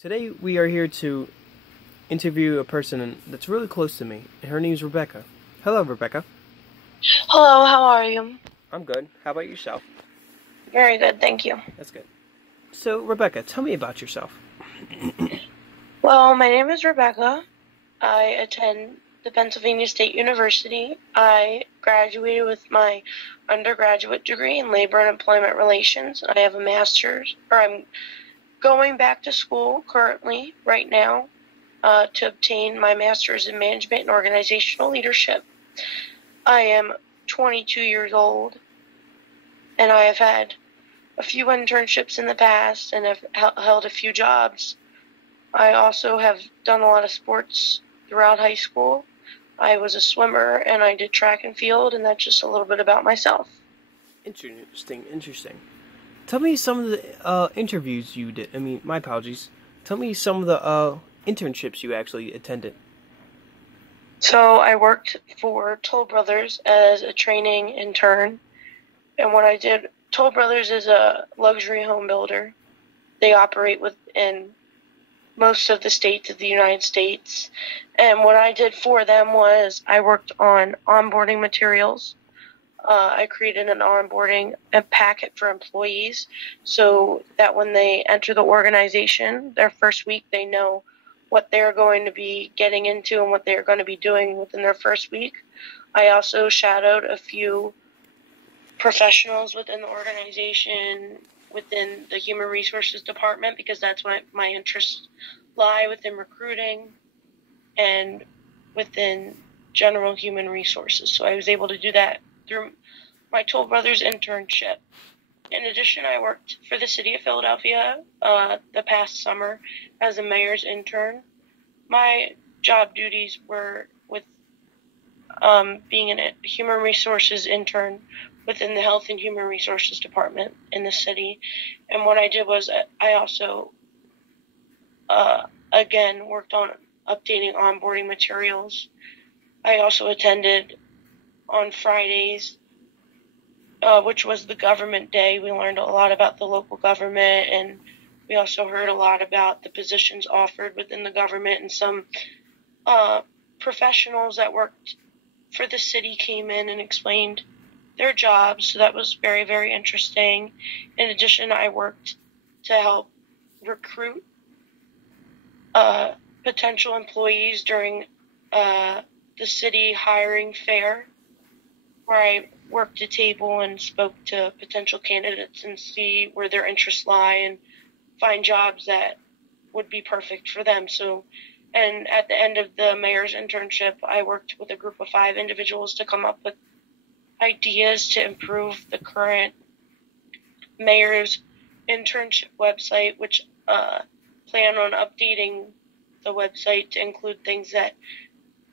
Today we are here to interview a person that's really close to me, and her name's Rebecca. Hello, Rebecca. Hello, how are you? I'm good. How about yourself? Very good, thank you. That's good. So, Rebecca, tell me about yourself. Well, my name is Rebecca. I attend the Pennsylvania State University. I graduated with my undergraduate degree in labor and employment relations. I have a master's, or I'm going back to school currently, right now, to obtain my master's in management and organizational leadership. I am 22 years old, and I have had a few internships in the past and have held a few jobs. I also have done a lot of sports throughout high school. I was a swimmer and I did track and field, and that's just a little bit about myself. Interesting. Tell me some of the interviews you did. My apologies. Tell me some of the internships you actually attended. So I worked for Toll Brothers as a training intern, and what I did, Toll Brothers is a luxury home builder. They operate within most of the states of the United States, and what I did for them was I worked on onboarding materials. I created an onboarding packet for employees so that when they enter the organization, their first week, they know what they're going to be getting into and what they're going to be doing within their first week. I also shadowed a few professionals within the organization, within the human resources department, because that's what my interests lie within recruiting and within general human resources. So I was able to do that through my Toll Brothers internship. In addition, I worked for the city of Philadelphia the past summer as a mayor's intern. My job duties were with being a human resources intern within the Health and Human Resources Department in the city. And what I did was I also, again, worked on updating onboarding materials. I also attended on Fridays, which was the government day. We learned a lot about the local government, and we also heard a lot about the positions offered within the government, and some professionals that worked for the city came in and explained their jobs, so that was very, very interesting. In addition, I worked to help recruit potential employees during the city hiring fair, where I worked a table and spoke to potential candidates and see where their interests lie and find jobs that would be perfect for them. And at the end of the mayor's internship, I worked with a group of 5 individuals to come up with ideas to improve the current mayor's internship website, which plan on updating the website to include things that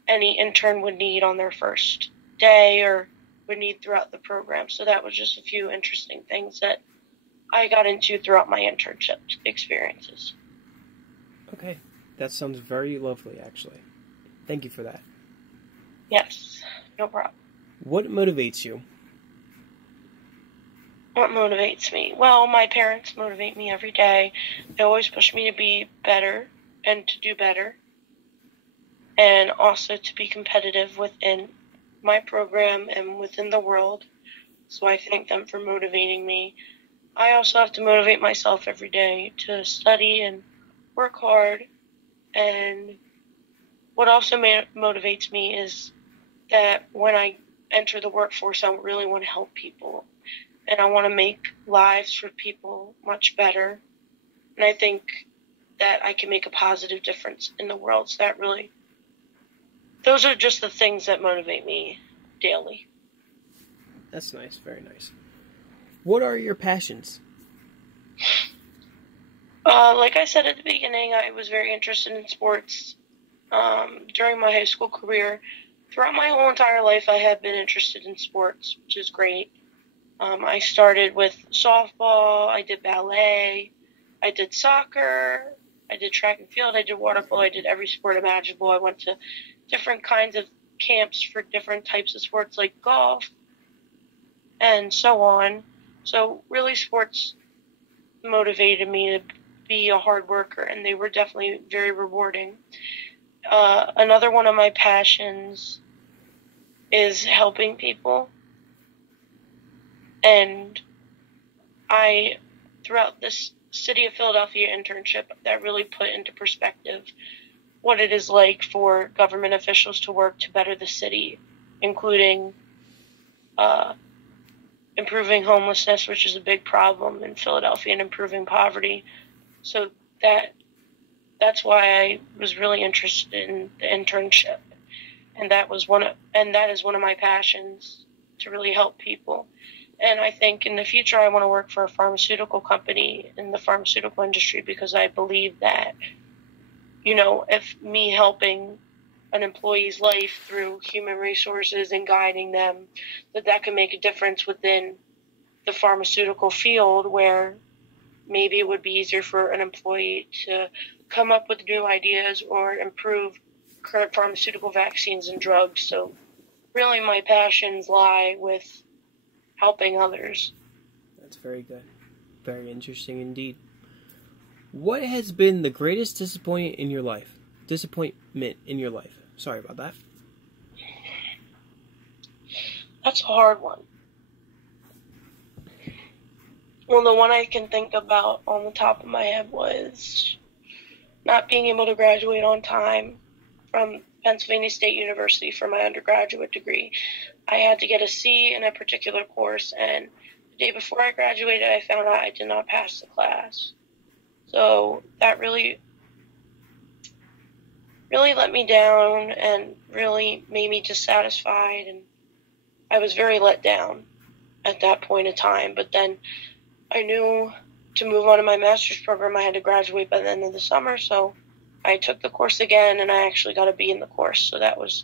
any intern would need on their first day or would need throughout the program. So that was just a few interesting things that I got into throughout my internship experiences. Okay, that sounds very lovely, actually. Thank you for that. Yes, no problem. What motivates you? What motivates me? Well, my parents motivate me every day. They always push me to be better and to do better, and also to be competitive within my program and within the world. So I thank them for motivating me. I also have to motivate myself every day to study and work hard. And what also motivates me is that when I enter the workforce, I really want to help people. And I want to make lives for people much better. And I think that I can make a positive difference in the world. So those are just the things that motivate me daily. That's nice, very nice. What are your passions? Like I said at the beginning, I was very interested in sports during my high school career. Throughout my whole entire life, I have been interested in sports, which is great. I started with softball, I did ballet, I did soccer, I did track and field, I did water polo, I did every sport imaginable. I went to different kinds of camps for different types of sports like golf and so on. So really sports motivated me to be a hard worker, and they were definitely very rewarding. Another one of my passions is helping people, and I, throughout this City of Philadelphia internship, that really put into perspective what it is like for government officials to work to better the city, including improving homelessness, which is a big problem in Philadelphia, and improving poverty. So that's why I was really interested in the internship, and that is one of my passions, to really help people. And I think in the future I want to work for a pharmaceutical company in the pharmaceutical industry, because I believe that, if me helping an employee's life through human resources and guiding them, that can make a difference within the pharmaceutical field, where maybe it would be easier for an employee to come up with new ideas or improve current pharmaceutical vaccines and drugs. So really my passions lie with helping others. That's very good. Very interesting indeed. What has been the greatest disappointment in your life? Sorry about that. That's a hard one. Well, the one I can think about on the top of my head was not being able to graduate on time from Pennsylvania State University for my undergraduate degree. I had to get a C in a particular course, and the day before I graduated, I found out I did not pass the class. So that really let me down and really made me dissatisfied, and I was very let down at that point in time. But then I knew to move on to my master's program, I had to graduate by the end of the summer, so I took the course again, and I actually got a B in the course. So that was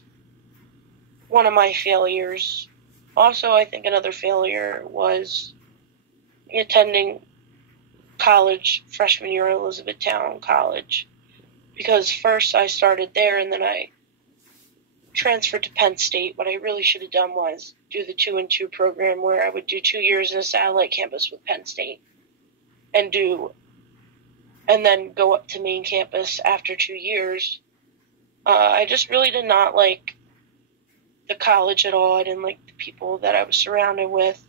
one of my failures. Also, I think another failure was attending college freshman year at Elizabethtown College, because first I started there and then I transferred to Penn State. What I really should have done was do the 2-2 program, where I would do 2 years in a satellite campus with Penn State and then go up to main campus after 2 years. I just really did not like the college at all. I didn't like the people that I was surrounded with.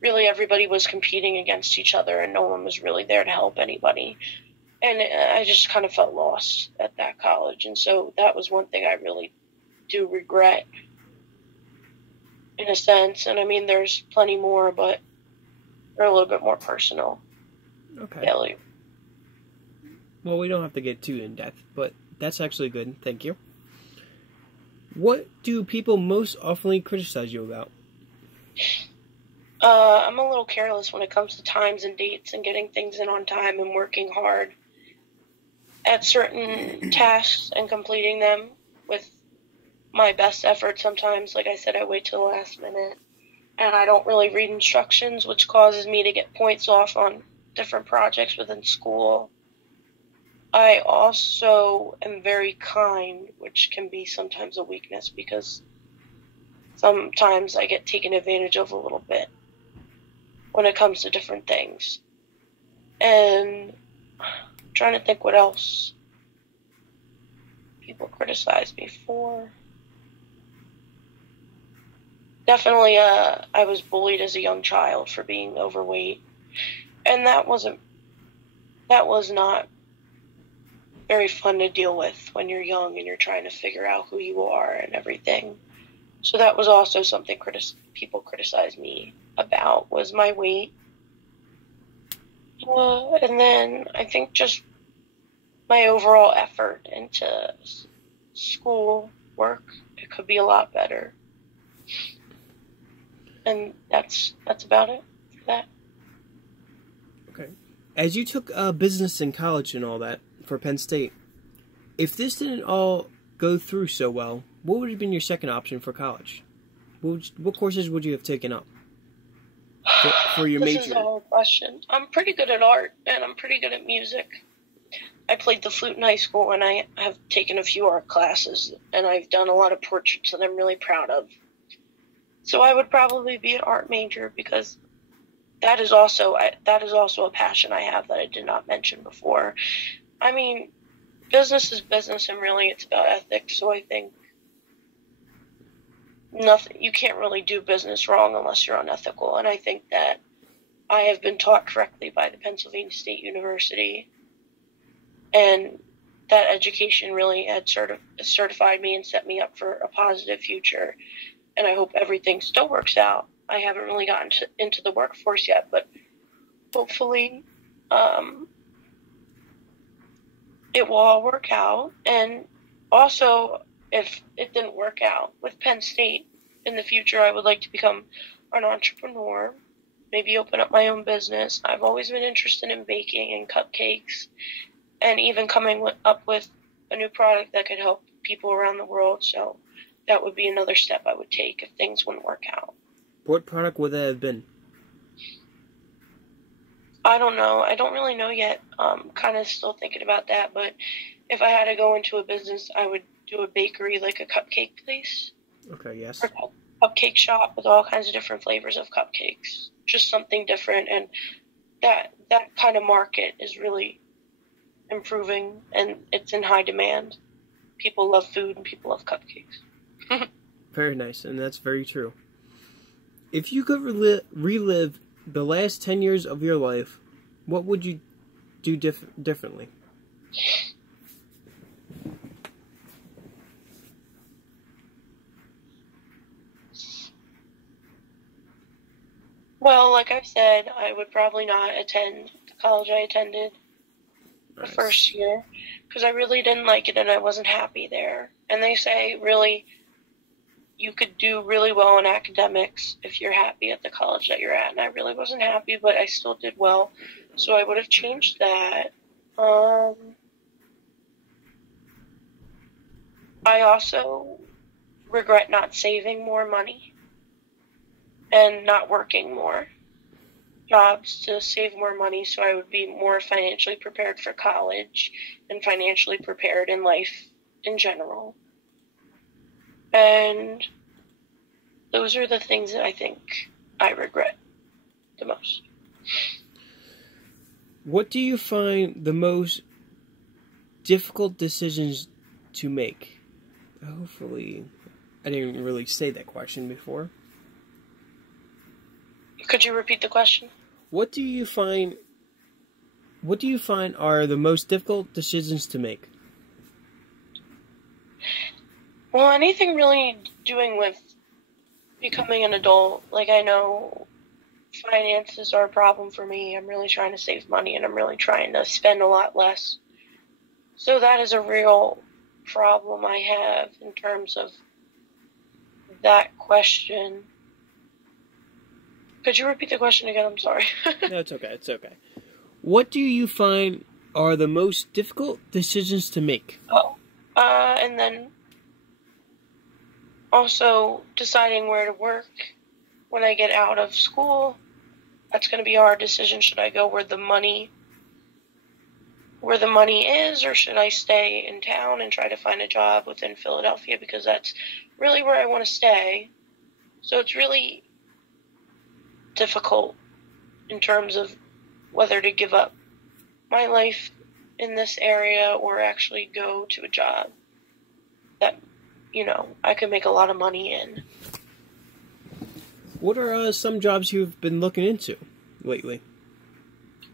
Really, everybody was competing against each other, and no one was really there to help anybody. And I just kind of felt lost at that college. And so that was one thing I really do regret, in a sense. And I mean, there's plenty more, but they're a little bit more personal. Okay. Failure. Well, we don't have to get too in-depth, but that's actually good. Thank you. What do people most often criticize you about? I'm a little careless when it comes to times and dates and getting things in on time and working hard at certain tasks and completing them with my best effort. Sometimes, like I said, I wait till the last minute, and I don't really read instructions, which causes me to get points off on different projects within school. I also am very kind, which can be sometimes a weakness, because sometimes I get taken advantage of a little bit when it comes to different things. And I'm trying to think what else people criticize me for. Definitely, I was bullied as a young child for being overweight, and that was not very fun to deal with when you're young and you're trying to figure out who you are and everything. So that was also something people criticized me about, was my weight. And then I think just my overall effort into school work, it could be a lot better. And that's about it for that. Okay. As you took business in college and all that for Penn State, if this didn't all go through so well, what would have been your second option for college? What courses would you have taken up for your major? This is a whole question. I'm pretty good at art, and I'm pretty good at music. I played the flute in high school, and I have taken a few art classes, and I've done a lot of portraits that I'm really proud of. So I would probably be an art major, because that is also a passion I have that I did not mention before. I mean, business is business, and really it's about ethics. So I think you can't really do business wrong unless you're unethical. And I think that I have been taught correctly by the Pennsylvania State University, and that education really had certified me and set me up for a positive future. And I hope everything still works out. I haven't really gotten into the workforce yet, but hopefully it will all work out. And also, if it didn't work out with Penn State in the future, I would like to become an entrepreneur, maybe open up my own business. I've always been interested in baking and cupcakes, and even coming up with a new product that could help people around the world. So that would be another step I would take if things wouldn't work out. What product would that have been? I don't know. I don't really know yet. Kind of still thinking about that. But if I had to go into a business, I would do a bakery, like a cupcake place. Okay, yes. Or a cupcake shop with all kinds of different flavors of cupcakes. Just something different. And that kind of market is really improving, and it's in high demand. People love food and people love cupcakes. Very nice, and that's very true. If you could relive the last 10 years of your life, what would you do differently? Well, like I said, I would probably not attend the college I attended the first year, because I really didn't like it and I wasn't happy there. And they say, really, you could do really well in academics if you're happy at the college that you're at. And I really wasn't happy, but I still did well. So I would have changed that. I also regret not saving more money and not working more jobs to save more money, so I would be more financially prepared for college and financially prepared in life in general. And those are the things that I think I regret the most. What do you find the most difficult decisions to make? Hopefully, I didn't really say that question before. Could you repeat the question? What do you find are the most difficult decisions to make? Well, anything really doing with becoming an adult. Like, I know finances are a problem for me. I'm really trying to save money, and I'm really trying to spend a lot less. So that is a real problem I have in terms of that question. Could you repeat the question again? I'm sorry. No, it's okay. It's okay. What do you find are the most difficult decisions to make? And then also deciding where to work when I get out of school. That's going to be a hard decision. Should I go where the money is, or should I stay in town and try to find a job within Philadelphia, because that's really where I want to stay. So it's really difficult in terms of whether to give up my life in this area or actually go to a job that, I could make a lot of money in. What are some jobs you've been looking into lately?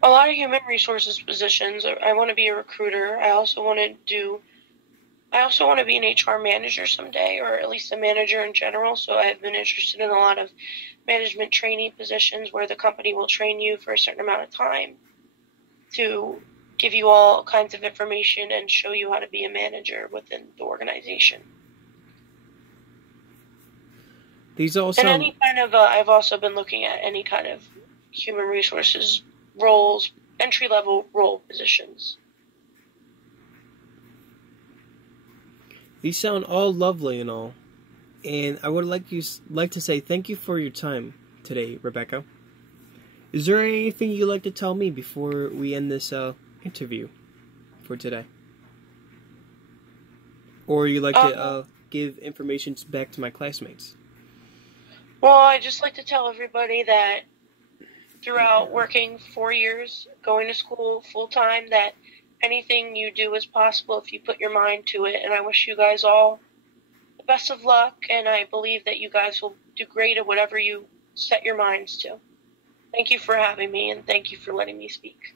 A lot of human resources positions. I want to be a recruiter. I also want to be an HR manager someday, or at least a manager in general. So I've been interested in a lot of management trainee positions where the company will train you for a certain amount of time to give you all kinds of information and show you how to be a manager within the organization. These all sound... And any kind of, I've also been looking at any kind of human resources roles, entry-level role positions. These sound all lovely and all. And I would like to say thank you for your time today, Rebecca. Is there anything you'd like to tell me before we end this interview for today? Or you'd like to give information back to my classmates? Well, I'd just like to tell everybody that throughout working 4 years, going to school full time, that anything you do is possible if you put your mind to it. And I wish you guys all the best of luck, and I believe that you guys will do great at whatever you set your minds to. Thank you for having me, and thank you for letting me speak.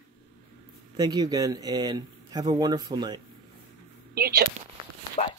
Thank you again, and have a wonderful night. You too. Bye.